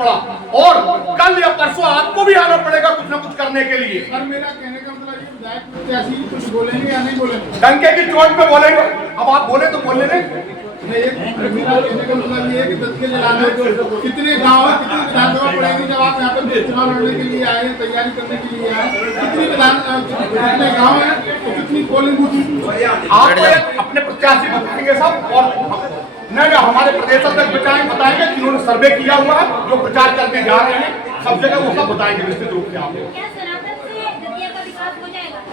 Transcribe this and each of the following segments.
पड़ा, और कल या परसों आपको भी आना पड़ेगा कुछ ना कुछ करने के लिए। सर मेरा कहने का मतलब ये विधायक प्रत्याशी कुछ बोलेंगे या नहीं बोलेंगे? डंके की चोट पे बोलेंगे। अब आप बोले तो बोलने दें। मेरा कहने का मतलब ये है कि दस के जिला में कितने गाँव है, कितनी विधानसभा पड़ेगी? जब आप यहाँ पर चुनाव लड़ने के लिए आए, तैयारी करने के लिए आए, कितने गाँव है, कितनी पोलिंग बूथ? आपको अपने प्रत्याशी बताएंगे सब, और नहीं हमारे प्रदेश अध्यक्ष बताएंगे कि उन्होंने सर्वे किया हुआ है, जो प्रचार करके जा रहे हैं सब जगह, वो सब बताएंगे निश्चित रूप से। आपको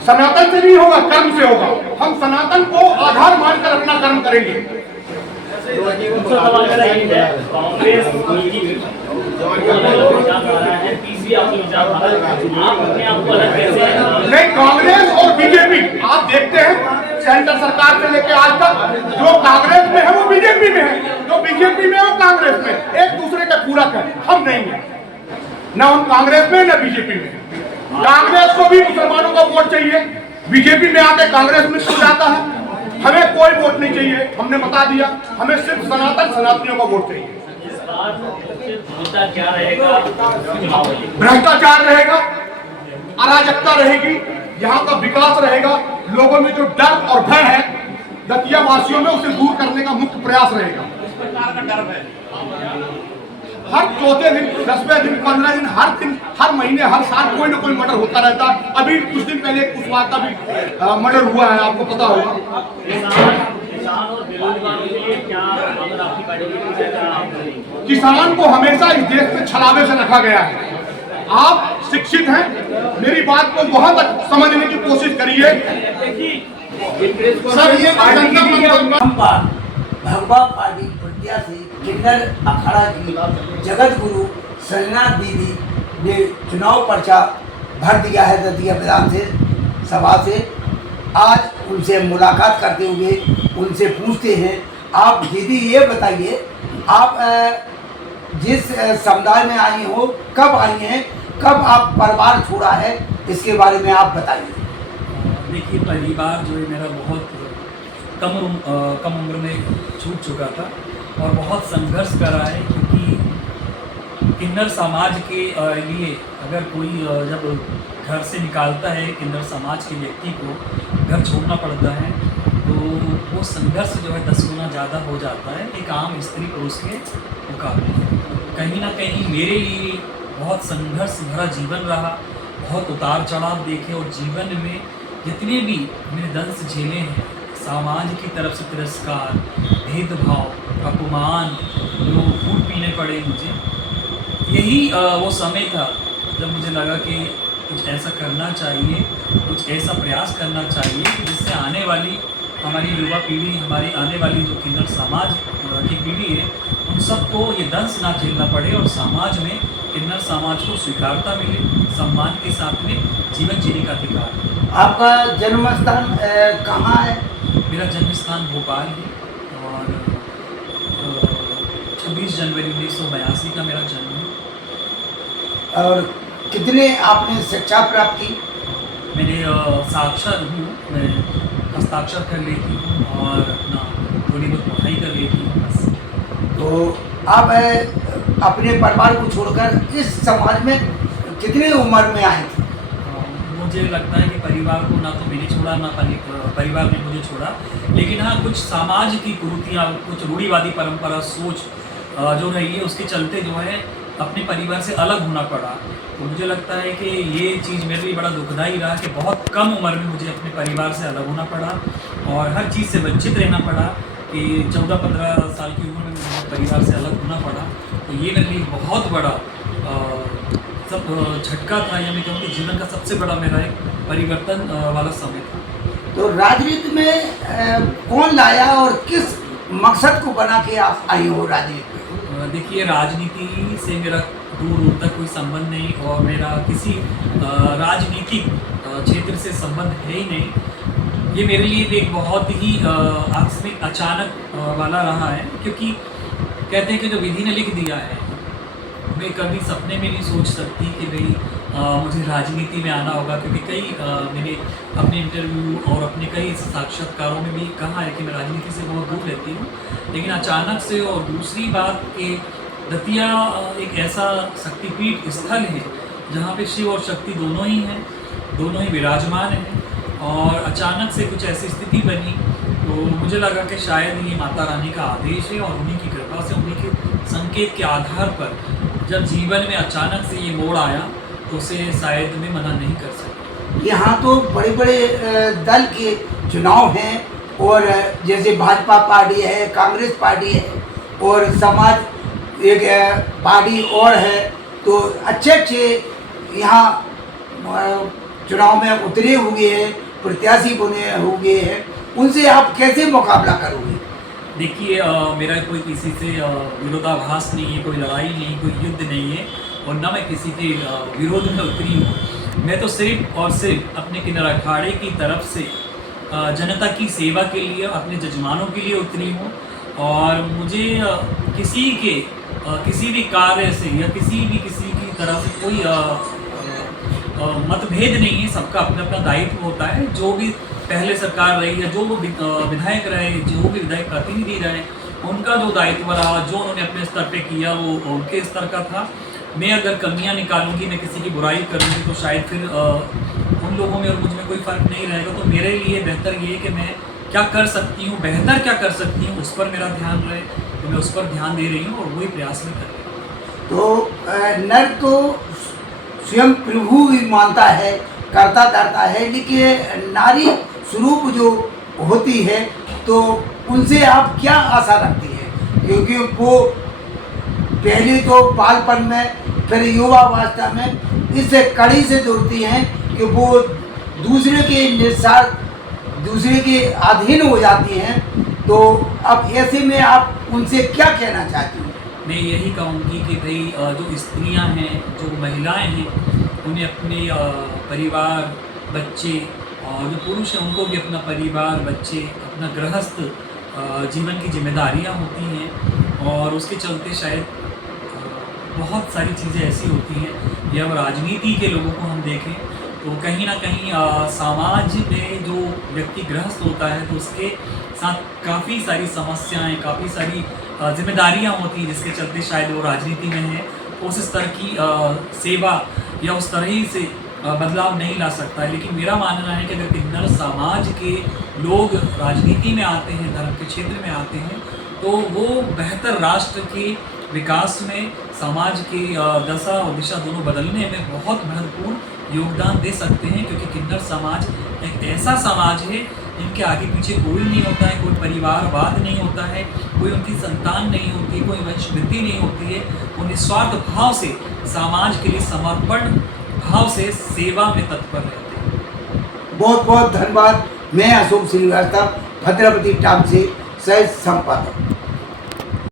सनातन से नहीं होगा, कर्म से होगा। हम सनातन को आधार मानकर अपना कर्म करेंगे। नहीं, कांग्रेस और बीजेपी आप देखते हैं सेंटर सरकार से लेके आज तक, जो कांग्रेस में है वो बीजेपी में है, जो बीजेपी में है वो कांग्रेस में, एक दूसरे का पूरक है। हम नहीं है, ना हम कांग्रेस में ना बीजेपी में। कांग्रेस को भी मुसलमानों का वोट चाहिए, बीजेपी में आके कांग्रेस में छूट जाता है। हमें कोई वोट नहीं चाहिए, हमने बता दिया, हमें सिर्फ सनातनियों का वोट चाहिए। भ्रष्टाचार रहेगा, अराजकता रहेगी, यहाँ का विकास रहेगा, लोगों में जो डर और भय है दतिया वासियों में, उसे दूर करने का मुख्य प्रयास रहेगा। हर चौथे दिन, 10वें दिन, 15 दिन, हर दिन, हर महीने, हर साल कोई ना कोई मर्डर होता रहता है। अभी कुछ दिन पहले कुशवाहा का भी मर्डर हुआ है, आपको पता होगा। किसान को हमेशा इस देश में छलावे से रखा गया है। आप शिक्षित हैं, मेरी बात को बहुत समझने की कोशिश करिए। सर ये भगवा पार्टी प्रत्याशी किन्नर अखाड़ा की जगत गुरु सजना दीदी ने चुनाव पर्चा भर दिया है दतिया विधान से सभा से। आज उनसे मुलाकात करते हुए उनसे पूछते हैं, आप दीदी ये बताइए, आप जिस समुदाय में आई हो, कब आई हैं, कब आप परिवार छोड़ा है, इसके बारे में आप बताइए। देखिए, परिवार जो है मेरा बहुत कम उम्र में छूट चुका था और बहुत संघर्ष करा है, क्योंकि किन्नर समाज के लिए अगर कोई जब घर से निकालता है किन्नर समाज के व्यक्ति को, घर छोड़ना पड़ता है, तो वो संघर्ष जो है 10 गुना ज़्यादा हो जाता है एक आम स्त्री पुरुष के मुकाबले। कहीं ना कहीं मेरे लिए बहुत संघर्ष भरा जीवन रहा, बहुत उतार चढ़ाव देखे, और जीवन में जितने भी मैंने दंश झेले हैं, समाज की तरफ से तिरस्कार, भेदभाव, अपमान, लोग फूट पीने पड़े मुझे, यही वो समय था जब मुझे लगा कि कुछ ऐसा करना चाहिए, कुछ ऐसा प्रयास करना चाहिए कि जिससे आने वाली हमारी युवा पीढ़ी, हमारी आने वाली जो किन्नर समाज की पीढ़ी है, उन सबको ये दंश ना झेलना पड़े और समाज में किन्नर समाज को स्वीकारता मिले, सम्मान के साथ में जीवन जीने का अधिकार। आपका जन्म स्थान कहाँ है? मेरा जन्म स्थान भोपाल है और 26 जनवरी 1982 का मेरा जन्म है। और कितने आपने शिक्षा प्राप्त की? मैंने साक्षर हूँ, मैं हस्ताक्षर कर लेती हूँ और अपना थोड़ी बहुत पढ़ाई कर लेती हूँ बस। तो आप अपने परिवार को छोड़कर इस समाज में कितनी उम्र में आए थे? मुझे लगता है कि परिवार को ना तो मैंने छोड़ा, ना परिवार ने मुझे छोड़ा, लेकिन हाँ कुछ समाज की कुरीतियाँ, कुछ रूढ़िवादी परंपरा सोच जो रही है, उसके चलते जो है अपने परिवार से अलग होना पड़ा। तो मुझे लगता है कि ये चीज़ मेरे लिए बड़ा दुखदायी रहा कि बहुत कम उम्र में मुझे अपने परिवार से अलग होना पड़ा और हर चीज़ से वंचित रहना पड़ा, कि 14-15 साल की उम्र में मुझे परिवार से अलग होना पड़ा। तो ये मेरे लिए बहुत बड़ा सब झटका था, या मैं कहूँ कि जीवन का सबसे बड़ा मेरा एक परिवर्तन वाला समय था। तो राजनीति में कौन लाया और किस मकसद को बना के आप आई हो राजनीति में? देखिए, राजनीति से मेरा दूर तक कोई संबंध नहीं और मेरा किसी राजनीतिक क्षेत्र से संबंध है ही नहीं। ये मेरे लिए एक बहुत ही आकस्मिक, अचानक वाला रहा है, क्योंकि कहते हैं कि जो विधि ने लिख दिया है, मैं कभी सपने में नहीं सोच सकती कि भाई मुझे राजनीति में आना होगा, क्योंकि कई मैंने अपने इंटरव्यू और अपने कई साक्षात्कारों में भी कहा है कि मैं राजनीति से बहुत दूर रहती हूँ, लेकिन अचानक से। और दूसरी बात कि दतिया एक ऐसा शक्तिपीठ स्थल है जहाँ पे शिव और शक्ति दोनों ही हैं, दोनों ही विराजमान हैं। और अचानक से कुछ ऐसी स्थिति बनी तो मुझे लगा कि शायद ये माता रानी का आदेश है और उन्हीं की कृपा से, उन्हीं के संकेत के आधार पर जब जीवन में अचानक से ये मोड़ आया तो उसे शायद मैं मना नहीं कर सकता। यहाँ तो बड़े बड़े दल के चुनाव हैं और जैसे भाजपा पार्टी है, कांग्रेस पार्टी है और समाज एक पार्टी और है, तो अच्छे यहाँ चुनाव में उतरे हुए हैं, प्रत्याशी बने हुए हैं, उनसे आप कैसे मुकाबला करोगे? देखिए, मेरा कोई किसी से विरोधाभास नहीं है, कोई लड़ाई नहीं, कोई युद्ध नहीं है और न मैं किसी के विरोध में उतरी हूँ। मैं तो सिर्फ और सिर्फ अपने किन्नर अखाड़े की तरफ से जनता की सेवा के लिए, अपने जजमानों के लिए उतरी हूँ और मुझे किसी भी कार्य से या किसी की तरह से कोई मतभेद नहीं है। सबका अपना अपना दायित्व होता है। जो भी पहले सरकार रही या जो विधायक रहे, जो भी विधायक प्रतिनिधि रहे, उनका जो दायित्व रहा, जो उन्होंने अपने स्तर पे किया वो उनके स्तर का था। मैं अगर कमियां निकालूंगी, मैं किसी की बुराई करूंगी तो शायद फिर उन लोगों में और मुझ में कोई फ़र्क नहीं रहेगा। तो मेरे लिए बेहतर ये है कि मैं क्या कर सकती हूँ, बेहतर क्या कर सकती हूँ, उस पर मेरा ध्यान रहे। तो मैं उस पर ध्यान दे रही हूँ और वही प्रयास में कर रही हूँ। तो नर तो स्वयं प्रभु भी मानता है, करता धरता है, लेकिन नारी स्वरूप जो होती है तो उनसे आप क्या आशा रखती हैं? क्योंकि वो पहले तो बालपन में, फिर युवावस्था में इससे कड़ी से जुड़ती हैं कि वो दूसरे के निस्वार्थ, दूसरे के अधीन हो जाती हैं। तो अब ऐसे में आप उनसे क्या कहना चाहती हैं? मैं यही कहूँगी कि भाई जो स्त्रियां हैं, जो महिलाएं हैं, उन्हें अपने परिवार, बच्चे और जो पुरुष हैं उनको भी अपना परिवार, बच्चे, अपना गृहस्थ जीवन की जिम्मेदारियां होती हैं और उसके चलते शायद बहुत सारी चीज़ें ऐसी होती हैं। या राजनीति के लोगों को हम देखें तो कहीं ना कहीं समाज में जो व्यक्ति गृहस्थ होता है तो उसके साथ काफ़ी सारी समस्याएं, काफ़ी सारी जिम्मेदारियां होती हैं, जिसके चलते शायद वो राजनीति में है उस स्तर की सेवा या उस तरह से बदलाव नहीं ला सकता है। लेकिन मेरा मानना है कि अगर किन्नर समाज के लोग राजनीति में आते हैं, धर्म के क्षेत्र में आते हैं, तो वो बेहतर राष्ट्र के विकास में, समाज की दशा और दिशा दोनों बदलने में बहुत महत्वपूर्ण योगदान दे सकते हैं। क्योंकि किन्नर समाज एक ऐसा समाज है जिनके आगे पीछे कोई नहीं होता है, कोई परिवारवाद नहीं होता है, कोई उनकी संतान नहीं होती, कोई वंशवृद्धि नहीं होती है। वो निस्वार्थ भाव से समाज के लिए समर्पण भाव से सेवा में तत्पर रहते हैं। बहुत बहुत धन्यवाद। मैं अशोक श्रीवास्तव, भद्रावती टाइम्स से सह संपादक।